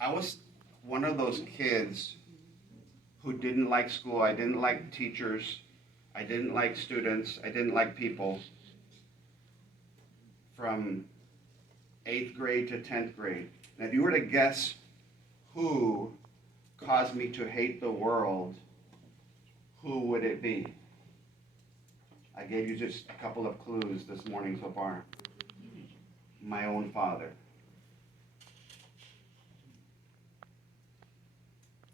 I was one of those kids who didn't like school. I didn't like teachers. I didn't like students. I didn't like people. From 8th grade to 10th grade. And if you were to guess who caused me to hate the world, who would it be? I gave you just a couple of clues this morning so far. My own father.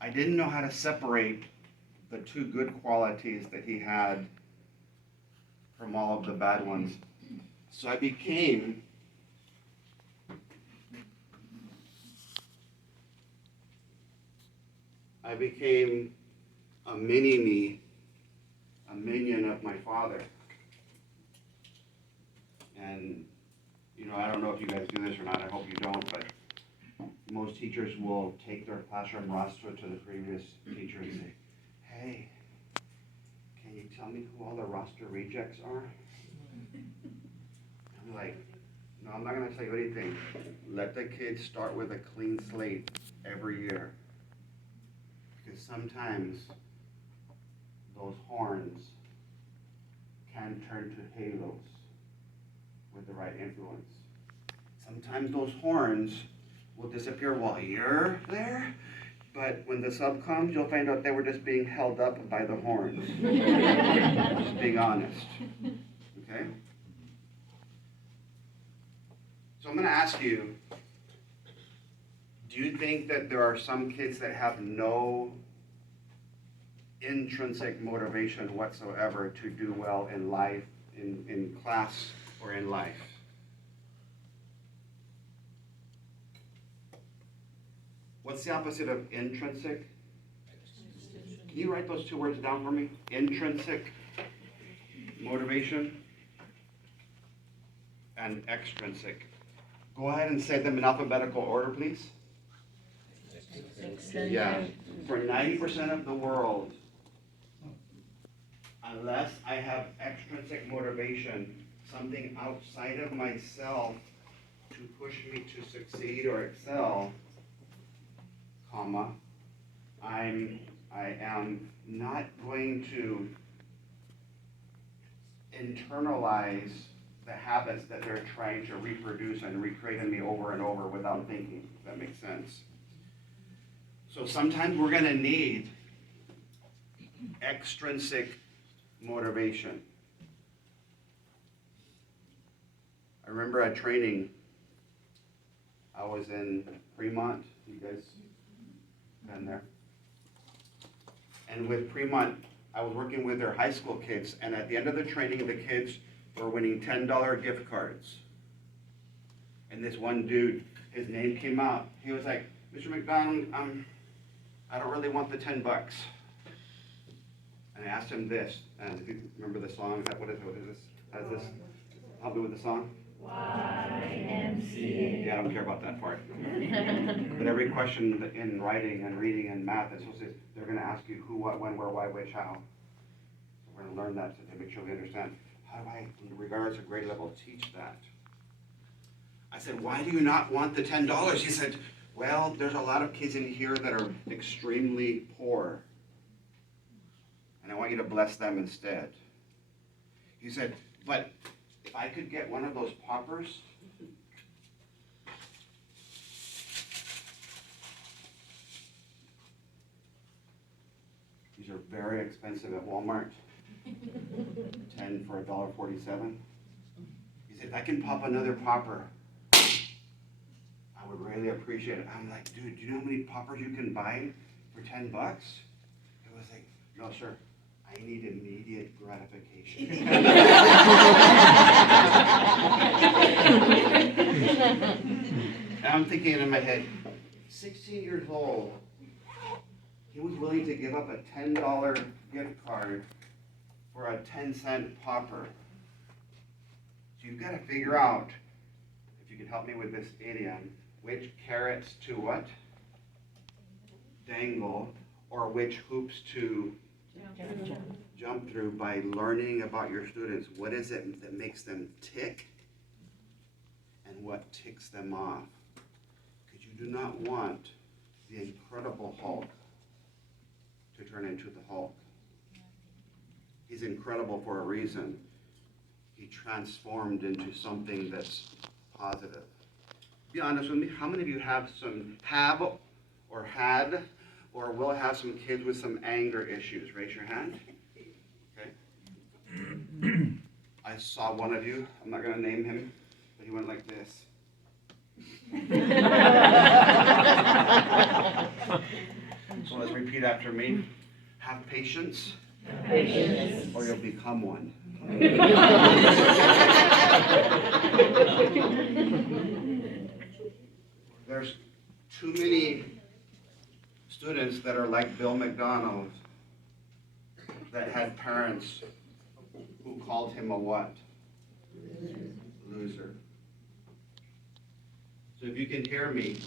I didn't know how to separate the two good qualities that he had from all of the bad ones. So I became a mini-me, a minion of my father. And, I don't know if you guys do this or not, I hope you don't, but most teachers will take their classroom roster to the previous teacher and say, hey, can you tell me who all the roster rejects are? I'm like, no, I'm not going to tell you anything. Let the kids start with a clean slate every year. Because sometimes those horns can turn to halos with the right influence. Sometimes those horns will disappear while you're there, but when the sub comes, you'll find out they were just being held up by the horns. Just being honest. Okay? So I'm going to ask you, do you think that there are some kids that have no intrinsic motivation whatsoever to do well in life, in class, or in life? What's the opposite of intrinsic? Can you write those two words down for me? Intrinsic motivation and extrinsic. Go ahead and say them in alphabetical order, please. Yeah. For 90% of the world, unless I have extrinsic motivation, something outside of myself to push me to succeed or excel, comma, I am not going to internalize the habits that they're trying to reproduce and recreate in me over and over without thinking, if that makes sense. So sometimes we're going to need extrinsic motivation. I remember at training, I was in Fremont. You guys been there? And with Fremont, I was working with their high school kids, and at the end of the training, the kids were winning $10 gift cards. And this one dude, his name came out. He was like, Mr. McDonald, I don't really want the 10 bucks. And I asked him this, and if you remember the song, what is this? How does this help me with the song? YMCA. Yeah, I don't care about that part. But every question in writing and reading and math, they're going to ask you who, what, when, where, why, which, how. So we're going to learn that to make sure we understand. How do I, regardless of grade level, teach that? I said, why do you not want the $10? He said, well, there's a lot of kids in here that are extremely poor, and I want you to bless them instead. He said, but if I could get one of those poppers, these are very expensive at Walmart, 10 for $1.47. He said, if I can pop another popper, I would really appreciate it. I'm like, dude, do you know how many poppers you can buy for 10 bucks? It was like, no, sir. I need immediate gratification. And I'm thinking in my head, 16 years old, he was willing to give up a $10 gift card for a 10-cent popper. So you've got to figure out, if you can help me with this idiom, which carrots to what? Dangle, or which hoops to jump through by learning about your students. What is it that makes them tick? And and what ticks them off. Because you do not want the Incredible Hulk to turn into the Hulk. He's incredible for a reason. He transformed into something that's positive. Be honest with me, how many of you have or had or will have some kids with some anger issues? Raise your hand. Okay. I saw one of you, I'm not going to name him, but he went like this. So let's repeat after me. Have patience, or you'll become one. There's too many students that are like Bill McDonald that had parents who called him a what? Loser. So if you can hear me,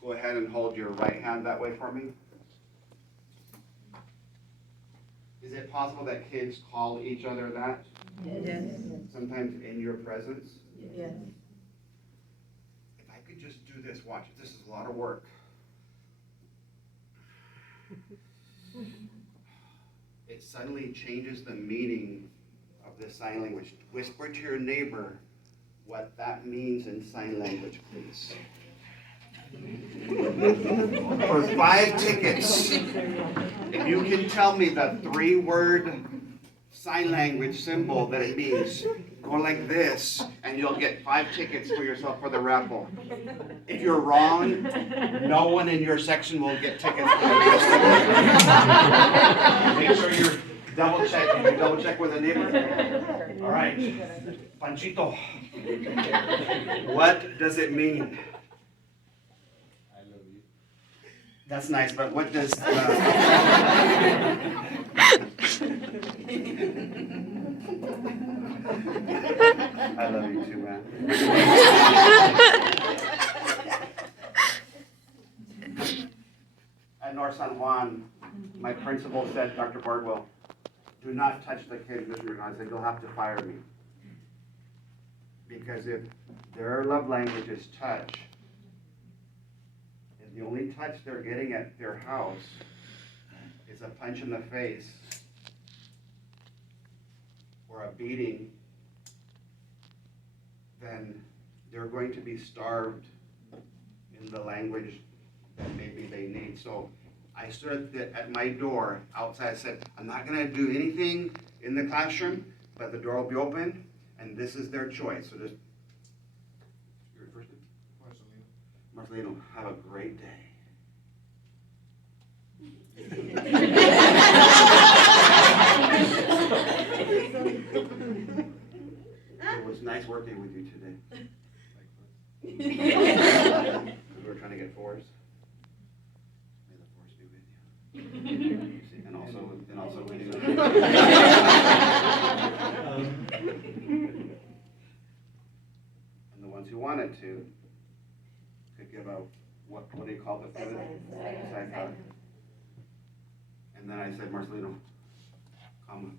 go ahead and hold your right hand that way for me. Is it possible that kids call each other that? Yes. Sometimes in your presence? Yes. If I could just do this, watch it. This is a lot of work. It suddenly changes the meaning of the sign language. Whisper to your neighbor what that means in sign language, please. For 5 tickets, if you can tell me the 3-word sign language symbol that it means, go like this, and you'll get 5 tickets for yourself for the raffle. If you're wrong, no one in your section will get tickets for the rest of it. Make sure you're double check. You double check with a neighbor. All right, Panchito. What does it mean? That's nice, but what does... I love you too, man. At North San Juan, my principal said, Dr. Bardwell, do not touch the kids, Mr. McDonald. I said, you'll have to fire me. Because if their love language is touch, and the only touch they're getting at their house is a punch in the face or a beating, then they're going to be starved in the language that maybe they need. So I stood at my door outside. I said, I'm not going to do anything in the classroom, but the door will be open, and this is their choice. So just, your first name? Marcelino, have a great day. It was nice working with you today. Because we were trying to get 4s. May the 4s be with you. See, and also with you. And the ones who wanted to could give a, what do you call the food? Side hug. And then I said, Marcelino, come,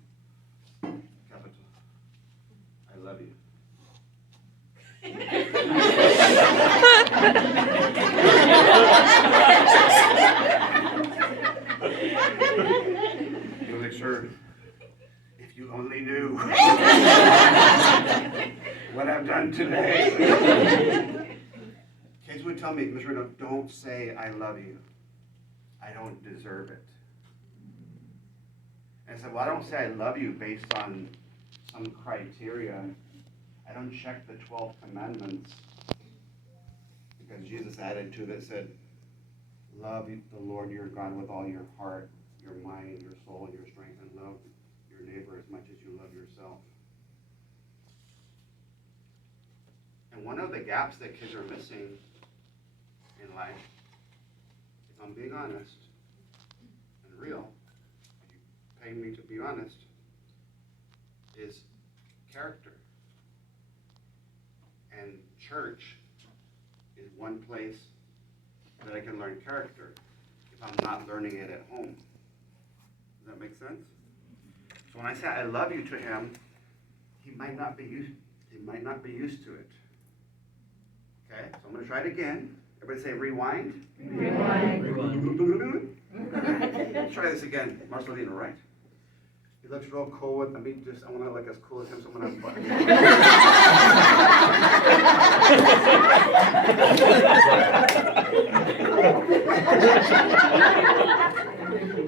capital. I love you. You'll make sure, if you only knew what I've done today. Kids would tell me, Mr. Reno, don't say I love you. I don't deserve it. And I said, well, I don't say I love you based on some criteria. I don't check the 12 commandments. Because Jesus added to that, said, love the Lord your God with all your heart, your mind, your soul, and your strength, and love your neighbor as much as you love yourself. And one of the gaps that kids are missing in life, if I'm being honest and real, you paying me to be honest, is character. And church is one place that I can learn character if I'm not learning it at home. Does that make sense? So when I say I love you to him, he might not be used, They might not be used to it. Okay, so I'm going to try it again. Everybody say rewind. Rewind. Let's try this again. Marcelino, right? He looks real cool with, I want to look as cool as him, so I'm going to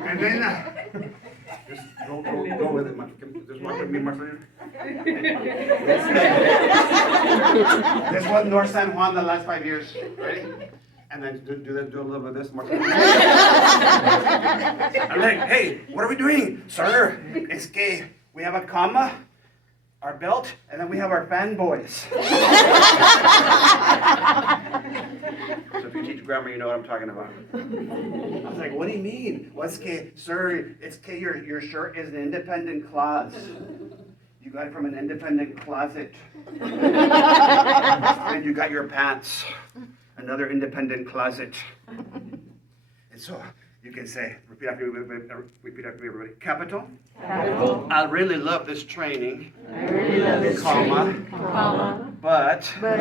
and then, just go with it. Just watch with me, Marcelino. This was North San Juan the last 5 years. Ready? And then do a little bit of this, Marcelino. I'm like, hey, what are we doing? Sir, it's que we have a comma, our belt, and then we have our fanboys. So if you teach grammar, you know what I'm talking about. I was like, what do you mean? What's que? Sir, it's que your shirt is an independent clause. You got it from an independent closet. And you got your pants, another independent closet. And so you can say, repeat after me, everybody. Capital. Capital. I really love this training. I really love this training. Comma. But. Those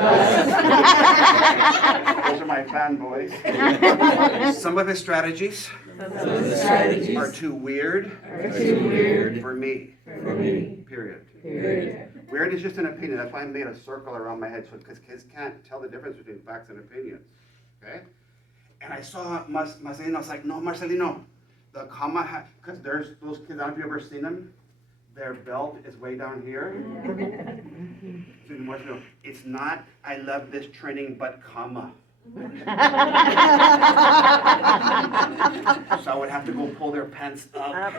are my fanboys. Some of his strategies are too weird for me. Period. Weird is just an opinion. That's why I made a circle around my head, so because kids can't tell the difference between facts and opinions. Okay? And I saw Marcelino. I was like, no, Marcelino, the comma, because there's those kids. I don't know if you've ever seen them. Their belt is way down here. Marcelino, it's not, I love this training, but comma. So I would have to go pull their pants up. I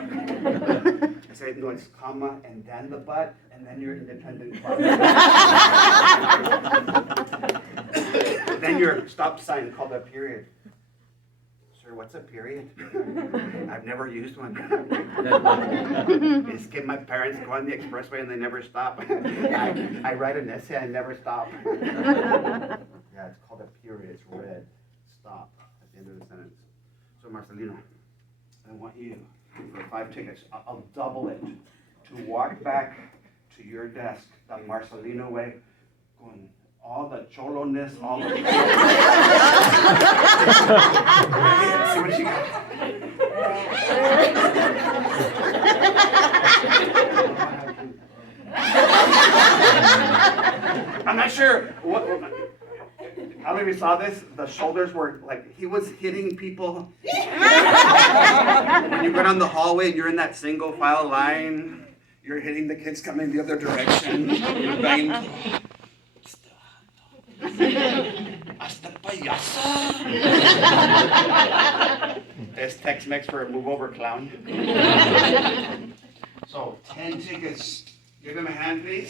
say, no, it's comma, and then the butt, and then your independent clause. Then your stop sign called a period. Sir, what's a period? I've never used one. It's que my parents go on the expressway and they never stop. I write an essay, I never stop. Yeah, it's called a period. It's red. Stop at the end of the sentence. So Marcelino, I want you for 5 tickets. I'll double it to walk back to your desk the Marcelino way, going all the cholo-ness, all the. See what she got. I'm not sure what. How many of you saw this? The shoulders were like, he was hitting people. When you go down the hallway and you're in that single file line, you're hitting the kids coming the other direction. You're banging. Hasta payasa. There's Tex-Mex for a move over clown. So 10 tickets. Give him a hand, please.